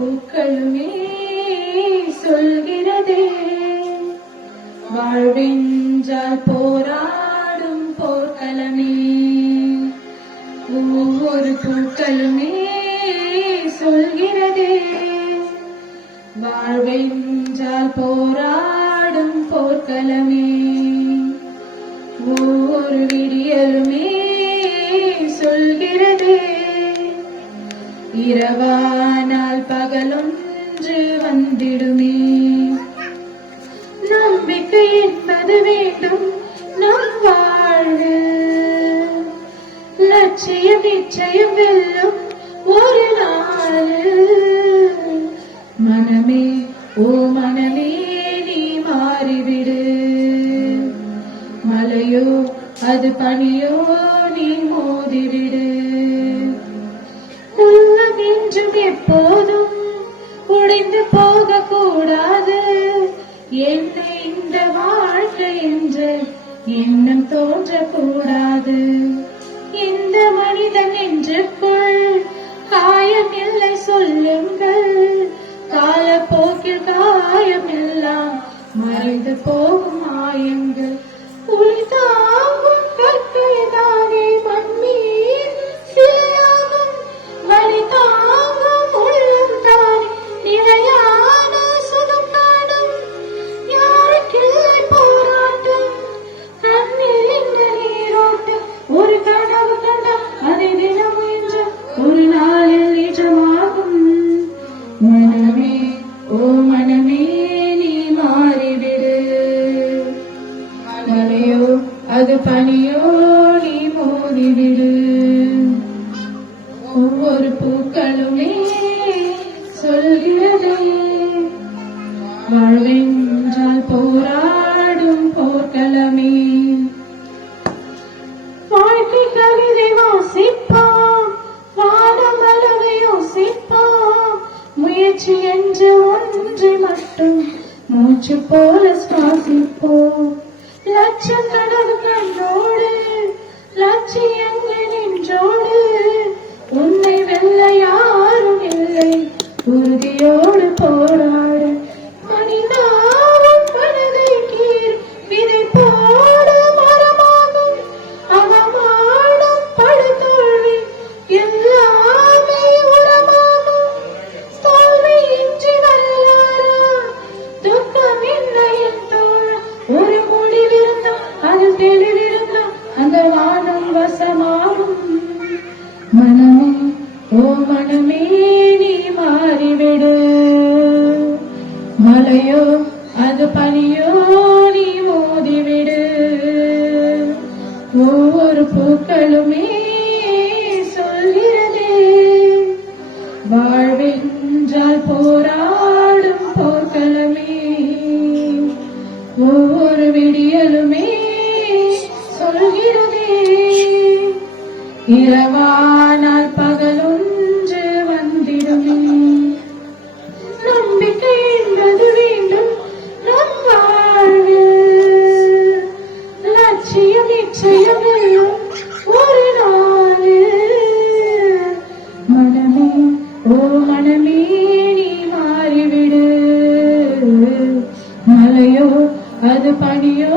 பூக்களுமே சொல்கிறதே, வாழ்வென்றால் போராடும் போர்க்களமே. ஒவ்வொரு பூக்களுமே சொல்கிறதே, வாழ்வென்றால் போராடும் போர்க்களமே. ஒவ்வொரு விடியலுமே சொல்கிறதே, இரவானால் பகலொன்று வந்திடுமே. நம்பிக்கை என்பது வேண்டும் நம் வாழ்வில், லட்சியம் நிச்சயம் வெல்லும் ஒரு நாள். மனமே ஓ மனமே நீ மாறிவிடு, மலையோ அது பனியோ நீ மோதிவிடு. உள்ளம் என்றும் எப்போதும் உடைந்து போக கூடாது, என்னை இந்த வாழ்க்கை என்று எண்ணம் தோன்றக்கூடாது. இந்த மனிதன் என்றுக்குள் காயம் இல்லை சொல்லுங்கள், காலப்போக்கில் காயம் எல்லாம் மறைந்து போகும் மாயங்கள். உளி தாங்கும் கற்கைதானே மண்மீன் சிலையாகும், வலி தாங்கும் உள்ளம் தானே நிலையான சுகம் நாடும். யாருக்கில்லை போராட்டம் கண்ணில் இந்த நீரோட்டம், ஒரு கனவு கண்டால் அதை தினம் என்று ஒரு நாளில் நிஜமாகும். மனமே ஓ மனமே நீ மாறிவிடு, மலையோ அது பனியோ நீ மோதிவிடு. ஒவ்வொரு பூக்களுமே சொல்கிறதே, வாழ்வென்றால் போராடும் போர்க்களமே. வாழ்க்கை கவிதை வாசிப்போம், வானம் அளவை யோசிப்போம், முயற்சி என்ற ஒன்றை மட்டும் மூச்சு போல சுவாசிப்போம். லட்சம் கனவு கண்ணோடு லட்சியங்கள் நின்றோடு, உன்னை வெல்ல யாரும் இல்லை உறுதியோடு போராடு. மனிதாவும் மனதை கீர் விதை போட மரமாகும், அவமானம் படுதோல்வி எல்லாமே உரமாகும். தோல்வி இன்றி வரலாறா, துக்கம் இல்லை என் தோழா. ஒரு முடிவிருந்தால் அதில் தெளிவிருந்தால் அந்த வானம் வசமாகும். மனமே ஓ மனமே நீ மாறிவிடு, மலையோ அது பனியோ நீ மோதிவிடு. ஒவ்வொரு பூக்களுமே சொல்கிறதே, வாழ்வென்றால் போராடும் போர்க்களமே. ஒவ்வொரு விடியலுமே சொல்கிறதே, இரவானால் பகலொன்று வந்திடுமே. நம்பிக்கை என்பது வேண்டும் நம் வாழ்வில், லட்சியம் நிச்சயம் வெல்லும் ஒரு நாள். மனமே ஓ மனமே நீ மாறிவிடு, மலையோ அது பனியோ